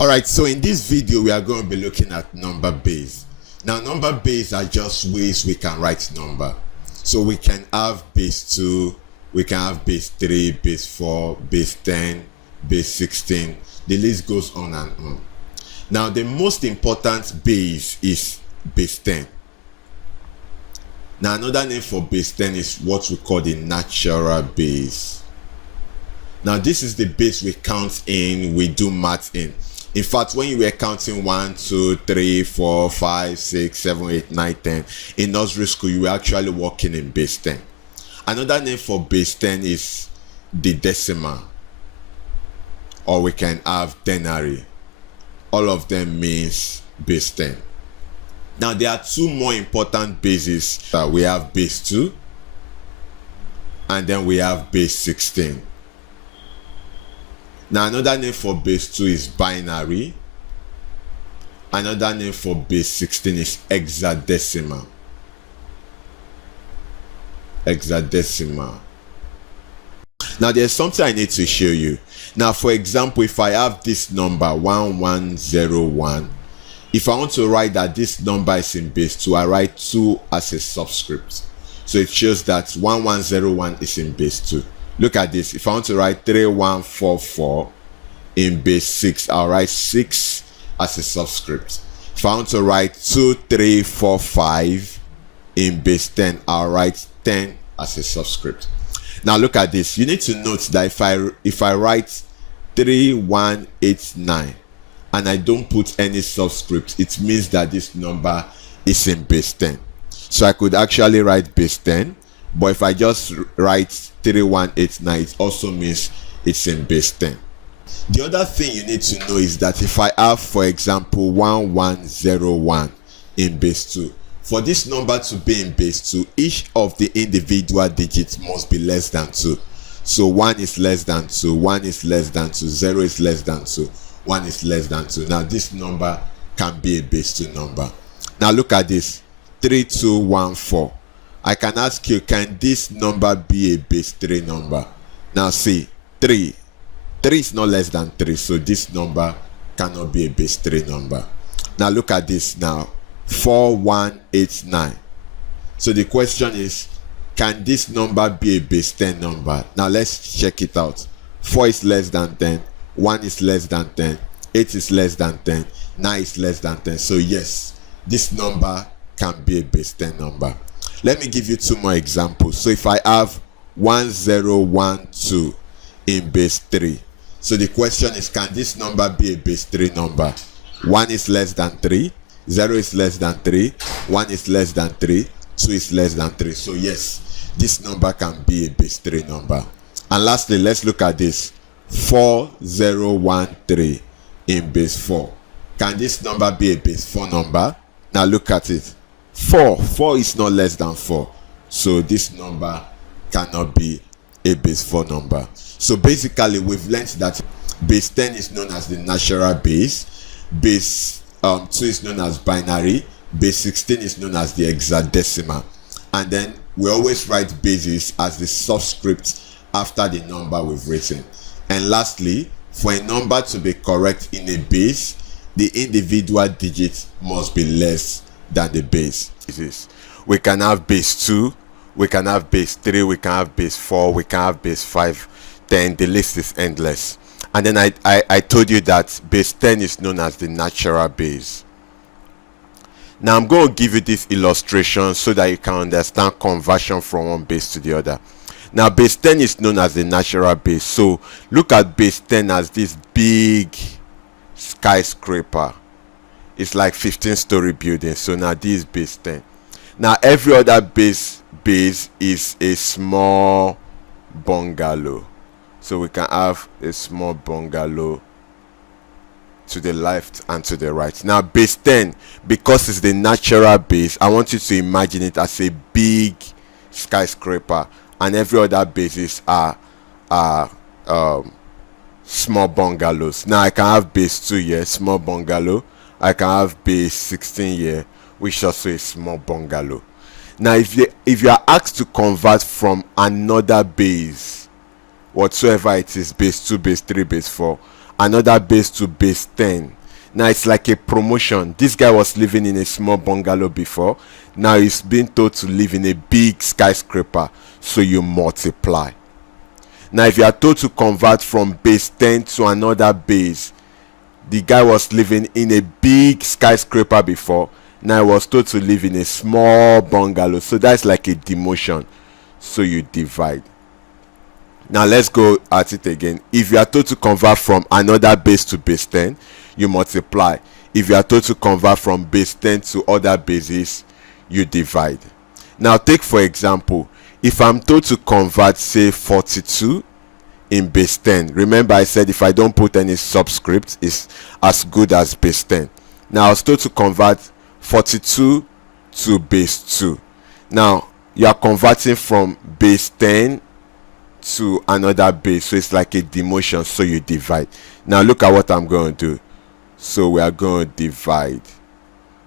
Alright, so in this video we are going to be looking at number base. Now number base are just ways we can write number. So we can have base 2, we can have base 3, base 4, base 10, base 16. The list goes on and on. Now the most important base is base 10. Now another name for base 10 is what we call the natural base. Now this is the base we count in, we do math in. In fact, when you were counting 1, 2, 3, 4, 5, 6, 7, 8, 9, 10 in nursery school, you were actually working in base 10. Another name for base 10 is the decimal, or we can have ternary. All of them means base 10. Now there are two more important bases. We have base 2 and then we have base 16. Now another name for base 2 is binary. Another name for base 16 is hexadecimal. Hexadecimal. Now there's something I need to show you. Now for example, if I have this number 1101, if I want to write that this number is in base 2, I write 2 as a subscript. So it shows that 1101 is in base 2. Look at this. If I want to write 3144 in base 6, I'll write 6 as a subscript. If I want to write 2345 in base 10, I'll write 10 as a subscript. Now look at this. You need to note that if I write 3189 and I don't put any subscript, it means that this number is in base 10. So I could actually write base 10, but if I just write 3189, it also means it's in base 10. The other thing you need to know is that if I have, for example, 1101 in base 2, for this number to be in base 2, each of the individual digits must be less than 2. So 1 is less than 2, 1 is less than 2, 0 is less than 2, 1 is less than 2. Now this number can be a base 2 number. Now look at this, 3214. I can ask you, can this number be a base 3 number? Now see, 3 is not less than 3, so this number cannot be a base 3 number. Now look at this now, 4189. So the question is, can this number be a base 10 number? Now let's check it out. 4 is less than 10, 1 is less than 10, 8 is less than 10, 9 is less than 10. So yes, this number can be a base 10 number. Let me give you two more examples. So if I have 1012 in base 3, so the question is, can this number be a base 3 number? 1 is less than 3, 0 is less than 3, 1 is less than 3, 2 is less than 3. So yes, this number can be a base 3 number. And lastly, let's look at this, 4013 in base 4. Can this number be a base 4 number? Now look at it. 4 is not less than 4, so this number cannot be a base 4 number. So basically we've learned that base 10 is known as the natural base, base 2 is known as binary, base 16 is known as the hexadecimal, and then we always write bases as the subscript after the number we've written. And lastly, for a number to be correct in a base, the individual digit must be less than the base. We can have base 2, we can have base 3, we can have base 4, we can have base 5, then the list is endless. And then I told you that base 10 is known as the natural base. Now I'm going to give you this illustration so that you can understand conversion from one base to the other. Now base 10 is known as the natural base, so look at base 10 as this big skyscraper. It's like 15-story building. So now this is base 10. Now every other base is a small bungalow. So we can have a small bungalow to the left and to the right. Now base 10, because it's the natural base, I want you to imagine it as a big skyscraper, and every other bases are small bungalows. Now I can have base 2 here, small bungalow. I can have base 16 here, which also is small bungalow. Now if you are asked to convert from another base, whatsoever it is, base 2, base 3, base 4, another base to base 10. Now it's like a promotion. This guy was living in a small bungalow before. Now he's being told to live in a big skyscraper. So you multiply. Now if you are told to convert from base 10 to another base, the guy was living in a big skyscraper before. Now he was told to live in a small bungalow. So that's like a demotion. So you divide. Now let's go at it again. If you are told to convert from another base to base 10, you multiply. If you are told to convert from base 10 to other bases, you divide. Now take for example, if I'm told to convert say 42 in base 10. Remember I said if I don't put any subscript, it's as good as base 10. Now I was told to convert 42 to base 2. Now you are converting from base 10 to another base, so it's like a demotion, so you divide. Now look at what I'm going to do. So we are going to divide.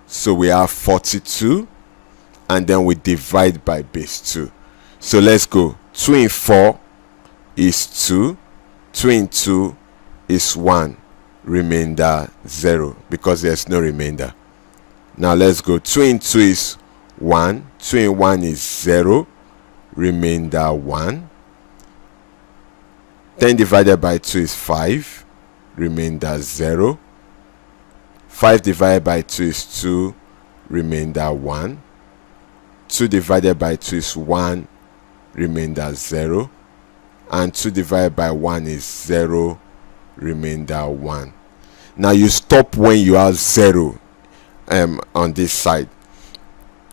So we have 42 and then we divide by base 2. So let's go. 2 in 4 is 2. 2 in 2 is 1. Remainder 0 because there's no remainder. Now let's go. 2 in 2 is 1. 2 in 1 is 0. Remainder 1. 10 divided by 2 is 5. Remainder 0. 5 divided by 2 is 2. Remainder 1. 2 divided by 2 is 1. Remainder 0. And 2 divided by 1 is 0. Remainder 1. Now you stop when you have 0 on this side.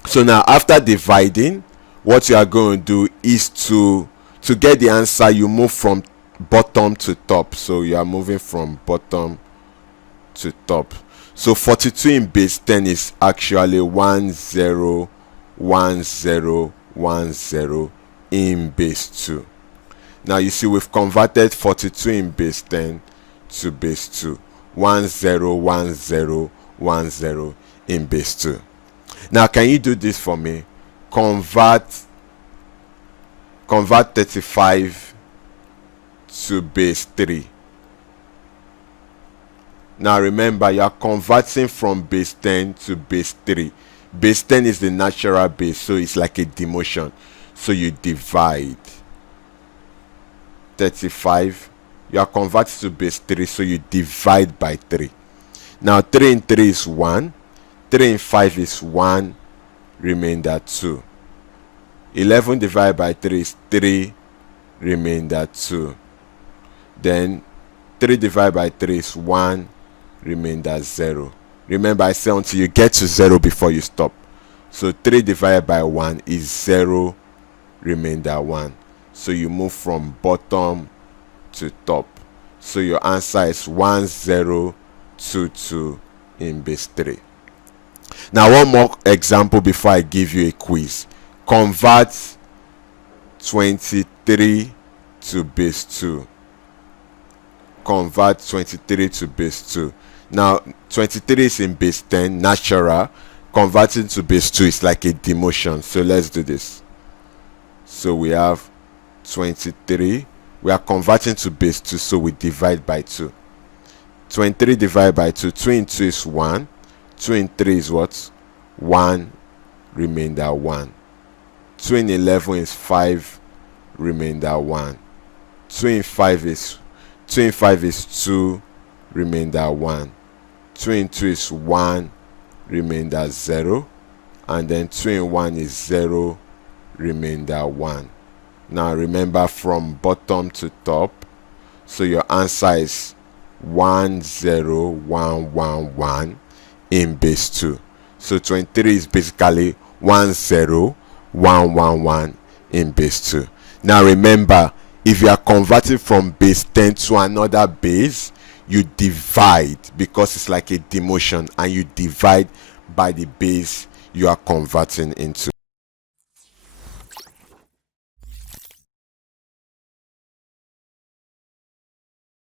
So now after dividing, what you are going to do is to get the answer, you move from bottom to top. So you are moving from bottom to top. So 42 in base 10 is actually 10 10 10 in base 2. Now you see we've converted 42 in base 10 to base 2. 10 10 10 in base 2. Now can you do this for me? Convert 35 to base 3. Now remember, you are converting from base 10 to base 3. Base 10 is the natural base, so it's like a demotion. So you divide 35. You are converting to base 3, so you divide by 3. Now 3 in 3 is 1. 3 in 5 is 1. Remainder 2. 11 divided by 3 is 3. Remainder 2. Then 3 divided by 3 is 1. Remainder 0. Remember I said until you get to 0 before you stop. So 3 divided by 1 is 0. Remainder 1. So you move from bottom to top. So your answer is 1022 in base 3. Now one more example before I give you a quiz. Convert 23 to base 2. Convert 23 to base 2. Now 23 is in base 10, natural. Converting to base 2 is like a demotion. So let's do this. So we have 23. We are converting to base 2, so we divide by 2. 23 divided by 2. 2 in 2 is 1. 2 in 3 is what? 1. Remainder 1. 2 in 11 is 5. Remainder 1. 2 in 5 is 2. Remainder 1. 2 in 2 is 1. Remainder 0. And then 2 in 1 is 0. Remainder 1. Now remember from bottom to top. So your answer is 10111 in base 2. So 23 is basically 10111 in base 2. Now remember, if you are converting from base 10 to another base, you divide because it's like a demotion, and you divide by the base you are converting into.